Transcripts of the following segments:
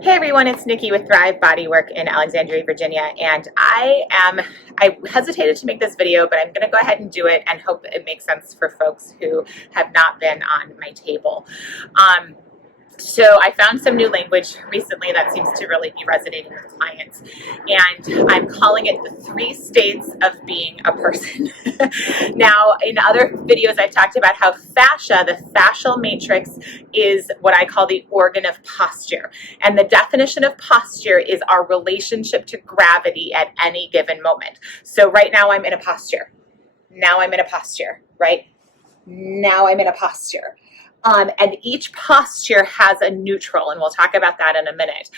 Hey everyone, it's Nikki with Thrive Bodywork in Alexandria, Virginia, and I hesitated to make this video, but I'm going to go ahead and do it and hope it makes sense for folks who have not been on my table. So I found some new language recently that seems to really be resonating with clients, and I'm calling it the 3 states of being a person. Now, in other videos, I've talked about how fascia, the fascial matrix, is what I call the organ of posture. And the definition of posture is our relationship to gravity at any given moment. So right now I'm in a posture. Now I'm in a posture, right? Now I'm in a posture. And each posture has a neutral, and we'll talk about that in a minute.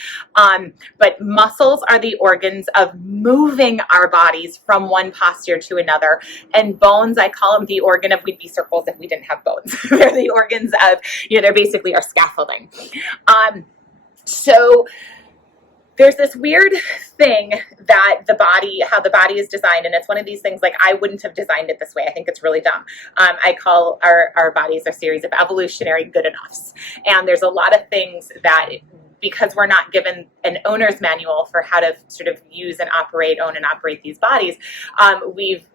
But muscles are the organs of moving our bodies from one posture to another. And bones, I call them the organ of, we'd be circles if we didn't have bones. They're the organs of, they're basically our scaffolding. So there's this weird thing that how the body is designed, and it's one of these things like I wouldn't have designed it this way. I think it's really dumb. I call our bodies a series of evolutionary good enoughs, and there's a lot of things that, because we're not given an owner's manual for how to sort of use and own and operate these bodies, we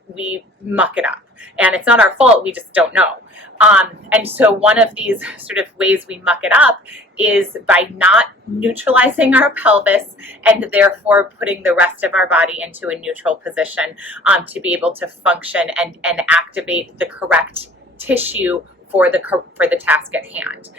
muck it up. And it's not our fault, we just don't know. And so one of these sort of ways we muck it up is by not neutralizing our pelvis and therefore putting the rest of our body into a neutral position to be able to function and activate the correct tissue for the task at hand.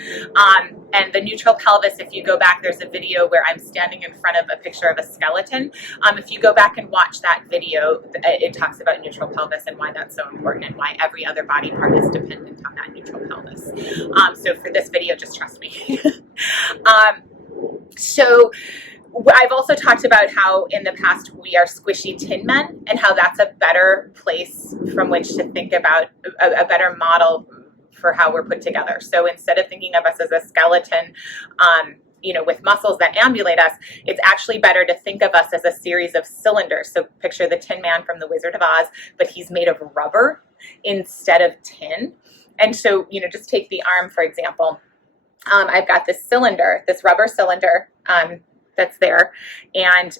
And the neutral pelvis, if you go back, there's a video where I'm standing in front of a picture of a skeleton. If you go back and watch that video, it talks about neutral pelvis and why that's so important and why every other body part is dependent on that neutral pelvis. So for this video, just trust me. So I've also talked about how in the past we are squishy tin men, and how that's a better place from which to think about a better model for how we're put together. So instead of thinking of us as a skeleton, with muscles that ambulate us, it's actually better to think of us as a series of cylinders. So picture the Tin Man from the Wizard of Oz, but he's made of rubber instead of tin. And so, just take the arm, for example. I've got this cylinder, this rubber cylinder that's there, and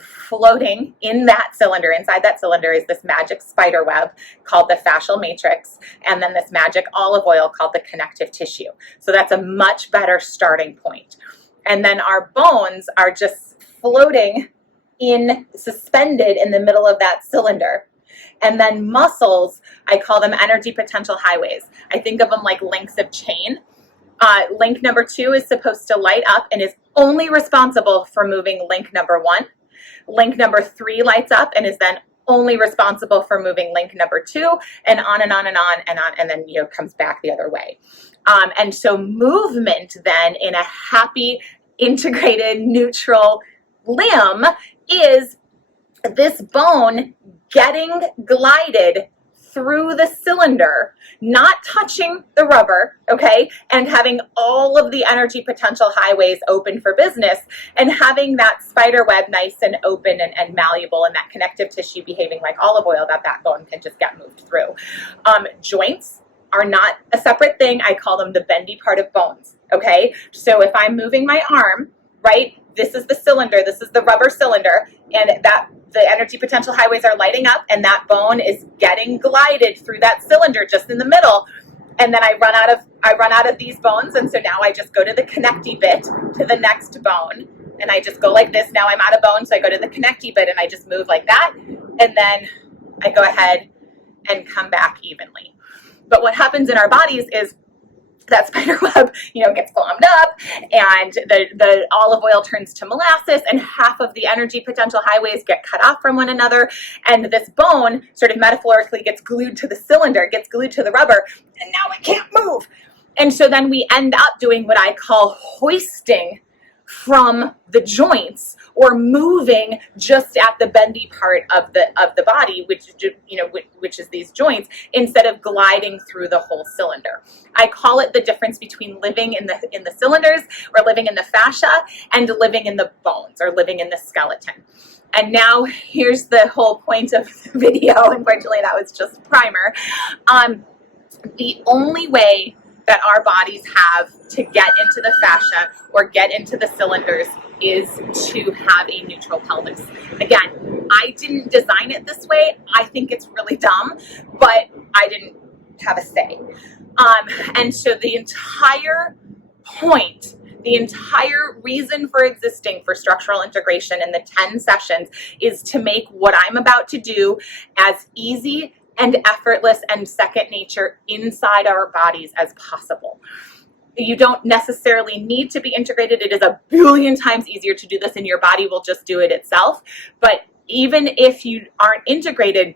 floating in that cylinder, inside that cylinder, is this magic spider web called the fascial matrix, and then this magic olive oil called the connective tissue. So that's a much better starting point. And then our bones are just floating suspended in the middle of that cylinder. And then muscles, I call them energy potential highways. I think of them like links of chain. Link number 2 is supposed to light up and is only responsible for moving link number 1. Link number 3 lights up and is then only responsible for moving link number 2, and on and on and on and on, and then comes back the other way. And so movement then in a happy, integrated, neutral limb is this bone getting glided through the cylinder, not touching the rubber, okay, and having all of the energy potential highways open for business, and having that spider web nice and open and malleable, and that connective tissue behaving like olive oil that bone can just get moved through. Joints are not a separate thing. I call them the bendy part of bones, okay? So if I'm moving my arm, right, this is the cylinder, this is the rubber cylinder, and the energy potential highways are lighting up, and that bone is getting glided through that cylinder just in the middle. And then I run out of these bones, and so now I just go to the connecty bit to the next bone, and I just go like this. Now I'm out of bone, so I go to the connecty bit and I just move like that, and then I go ahead and come back evenly. But what happens in our bodies is that spider web, gets glommed up, and the olive oil turns to molasses, and half of the energy potential highways get cut off from one another, and this bone sort of metaphorically gets glued to the cylinder, gets glued to the rubber, and now it can't move. And so then we end up doing what I call hoisting from the joints, or moving just at the bendy part of the body, which is these joints, instead of gliding through the whole cylinder. I call it the difference between living in the cylinders, or living in the fascia, and living in the bones, or living in the skeleton. And now here's the whole point of the video. Unfortunately, that was just primer. The only way that our bodies have to get into the fascia or get into the cylinders is to have a neutral pelvis. Again, I didn't design it this way. I think it's really dumb, but I didn't have a say. And so the entire point, the entire reason for existing for structural integration in the 10 sessions is to make what I'm about to do as easy and effortless and second nature inside our bodies as possible. You don't necessarily need to be integrated. It is a billion times easier to do this, and your body will just do it itself. But even if you aren't integrated,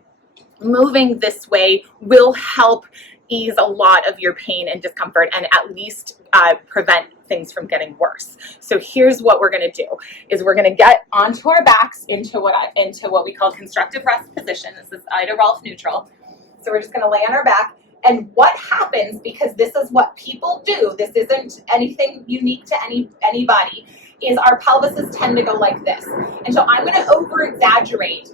moving this way will help ease a lot of your pain and discomfort, and at least prevent things from getting worse. So here's what we're going to do: is we're going to get onto our backs into what we call constructive rest position. This is Ida Rolf neutral. So we're just going to lay on our back. And what happens, because this is what people do, this isn't anything unique to anybody, is our pelvises tend to go like this. And so I'm going to over exaggerate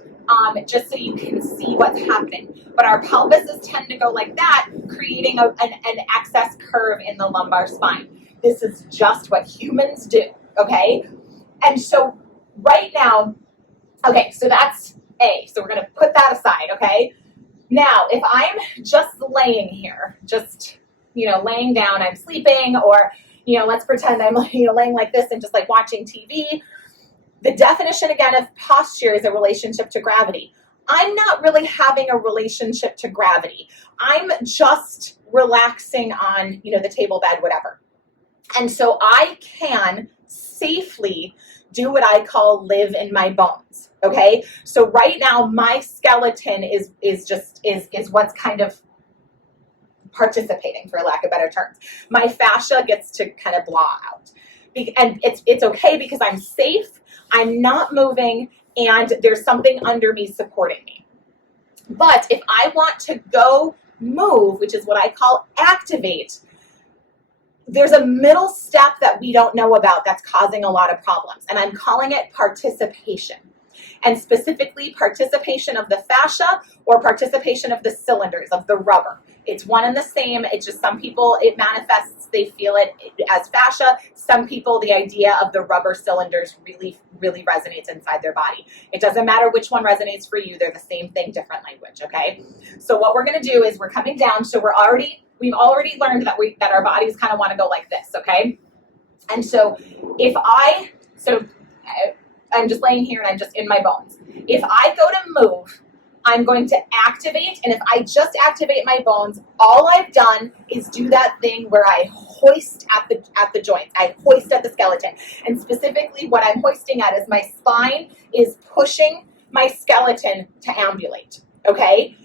just so you can see what's happening. But our pelvises tend to go like that, creating an excess curve in the lumbar spine. This is just what humans do, okay? And so right now, okay, so that's A. So we're going to put that aside, okay? Now, if I'm just laying here, just, laying down, I'm sleeping, or, let's pretend I'm, laying like this and just like watching TV. The definition, again, of posture is a relationship to gravity. I'm not really having a relationship to gravity. I'm just relaxing on, the table, bed, whatever. And so I can safely do what I call live in my bones. Okay. So right now my skeleton is what's kind of participating, for lack of better terms. My fascia gets to kind of blah out. And it's okay because I'm safe, I'm not moving, and there's something under me supporting me. But if I want to go move, which is what I call activate, there's a middle step that we don't know about that's causing a lot of problems. And I'm calling it participation. And specifically participation of the fascia or participation of the cylinders, of the rubber. It's one and the same. It's just some people, it manifests, they feel it as fascia. Some people, the idea of the rubber cylinders really, really resonates inside their body. It doesn't matter which one resonates for you. They're the same thing, different language, okay? So what we're going to do is we're coming down. So we've already learned that our bodies kind of want to go like this, okay? And so I'm just laying here and I'm just in my bones. If I go to move, I'm going to activate, and if I just activate my bones, all I've done is do that thing where I hoist at the joints. I hoist at the skeleton. And specifically what I'm hoisting at is my spine is pushing my skeleton to ambulate, okay?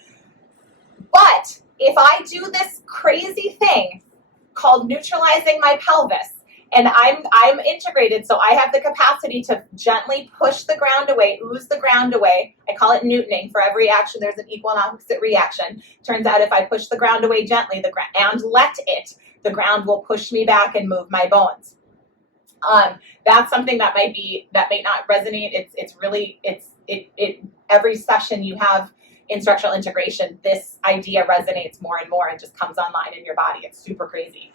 But if I do this crazy thing called neutralizing my pelvis, and I'm integrated, so I have the capacity to gently push the ground away, ooze the ground away. I call it Newtoning. For every action, there's an equal and opposite reaction. Turns out if I push the ground away gently, and let it, the ground will push me back and move my bones. That's something that may not resonate. It's really every session you have in structural integration, this idea resonates more and more and just comes online in your body. It's super crazy.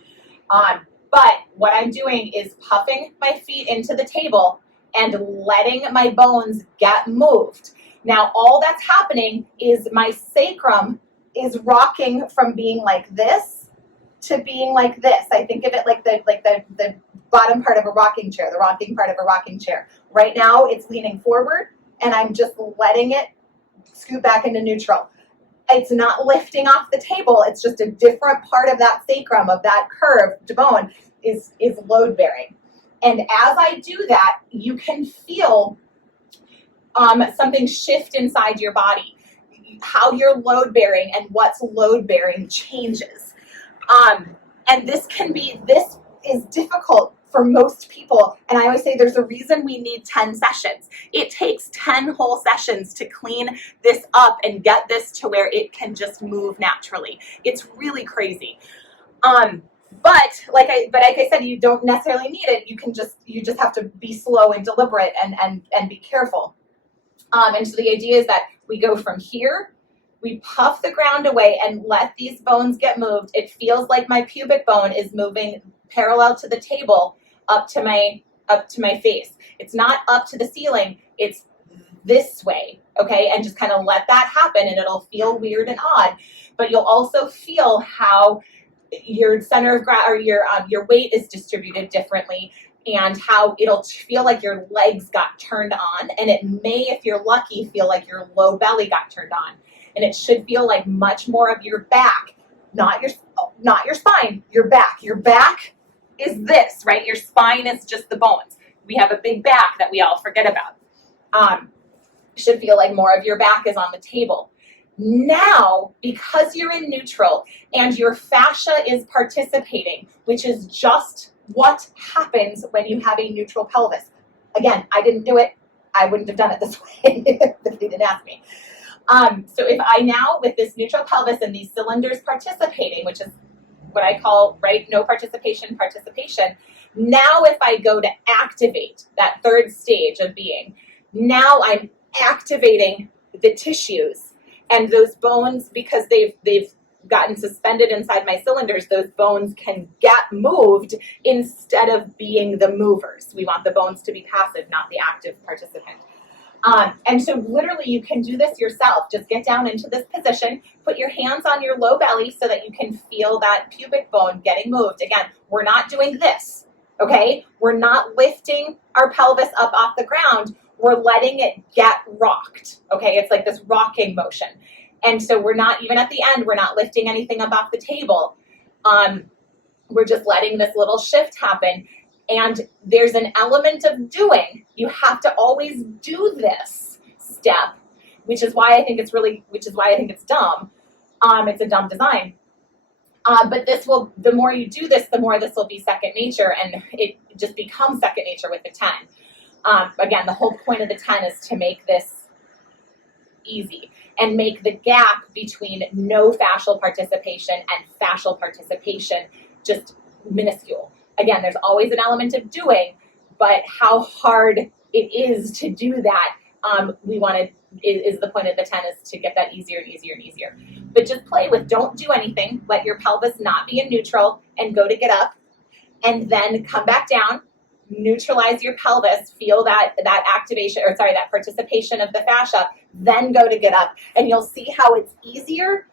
But what I'm doing is puffing my feet into the table and letting my bones get moved. Now, all that's happening is my sacrum is rocking from being like this to being like this. I think of it like the bottom part of a rocking chair, the rocking part of a rocking chair. Right now, it's leaning forward, and I'm just letting it scoot back into neutral. It's not lifting off the table. It's just a different part of that sacrum, of that curved bone is load bearing. And as I do that, you can feel something shift inside your body. How you're load bearing and what's load bearing changes. And this is difficult for most people. And I always say there's a reason we need 10 sessions. It takes 10 whole sessions to clean this up and get this to where it can just move naturally. It's really crazy. But like I said, you don't necessarily need it. You just have to be slow and deliberate and be careful. And so the idea is that we go from here We puff the ground away and let these bones get moved. It feels like my pubic bone is moving parallel to the table up to my face. It's not up to the ceiling, it's this way, okay? And just kind of let that happen, and it'll feel weird and odd, but you'll also feel how your center of or your weight is distributed differently, and how it'll feel like your legs got turned on, and it may, if you're lucky, feel like your low belly got turned on, and it should feel like much more of your back, not your spine, your back. Your back is this, right? Your spine is just the bones. We have a big back that we all forget about. Should feel like more of your back is on the table. Now, because you're in neutral and your fascia is participating, which is just what happens when you have a neutral pelvis. Again, I didn't do it. I wouldn't have done it this way if they didn't ask me. So if I now, with this neutral pelvis and these cylinders participating, which is what I call, right, no participation, now if I go to activate that third stage of being, now I'm activating the tissues, and those bones, because they've gotten suspended inside my cylinders, those bones can get moved instead of being the movers. We want the bones to be passive, not the active participant. And so literally you can do this yourself. Just get down into this position, put your hands on your low belly so that you can feel that pubic bone getting moved. Again, we're not doing this, okay? We're not lifting our pelvis up off the ground. We're letting it get rocked, okay? It's like this rocking motion. And so we're not, even at the end, we're not lifting anything up off the table. We're just letting this little shift happen. And there's an element of doing. You have to always do this step, which is why I think it's dumb. It's a dumb design. But the more you do this, the more this will be second nature, and it just becomes second nature with the 10. Again, the whole point of the 10 is to make this easy and make the gap between no fascial participation and fascial participation just minuscule. Again, there's always an element of doing, but how hard it is to do that, is the point of the 10, is to get that easier and easier and easier. But just play with, don't do anything, let your pelvis not be in neutral, and go to get up, and then come back down, neutralize your pelvis, feel that activation, that participation of the fascia, then go to get up, and you'll see how it's easier,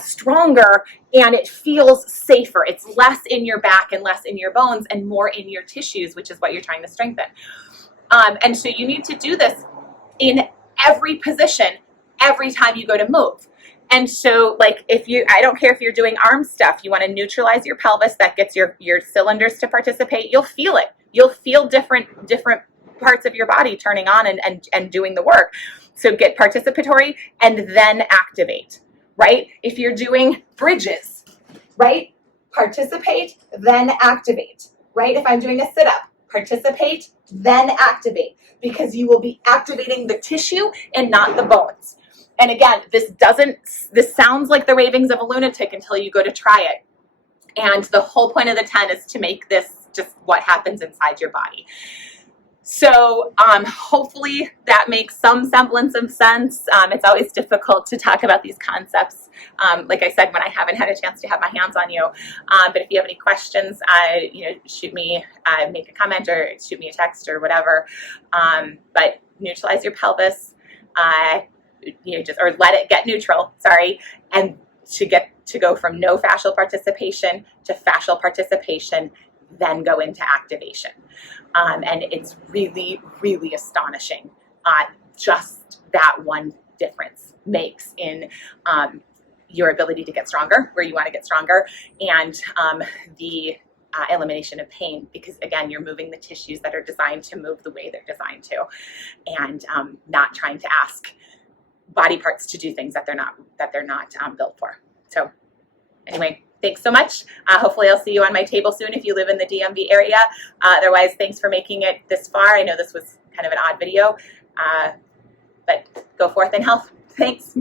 stronger, and it feels safer. It's less in your back and less in your bones and more in your tissues, which is what you're trying to strengthen. And so you need to do this in every position, every time you go to move. And so, like, I don't care if you're doing arm stuff, you want to neutralize your pelvis, that gets your cylinders to participate. You'll feel it. You'll feel different parts of your body turning on and doing the work. So get participatory and then activate, right? If you're doing bridges, right? Participate, then activate, right? If I'm doing a sit-up, participate, then activate, because you will be activating the tissue and not the bones. And again, this sounds like the ravings of a lunatic until you go to try it. And the whole point of the 10 is to make this just what happens inside your body. So hopefully that makes some semblance of sense. It's always difficult to talk about these concepts, like I said, when I haven't had a chance to have my hands on you. But if you have any questions, shoot me, make a comment, or shoot me a text or whatever. But neutralize your pelvis, or let it get neutral, and to go from no fascial participation to fascial participation, then go into activation. And it's really, really astonishing just that one difference makes in your ability to get stronger where you want to get stronger, and the elimination of pain, because again, you're moving the tissues that are designed to move the way they're designed to, and not trying to ask body parts to do things that they're not built for. So anyway, thanks so much. Hopefully I'll see you on my table soon if you live in the DMV area. Otherwise, thanks for making it this far. I know this was kind of an odd video, but go forth in health. Thanks.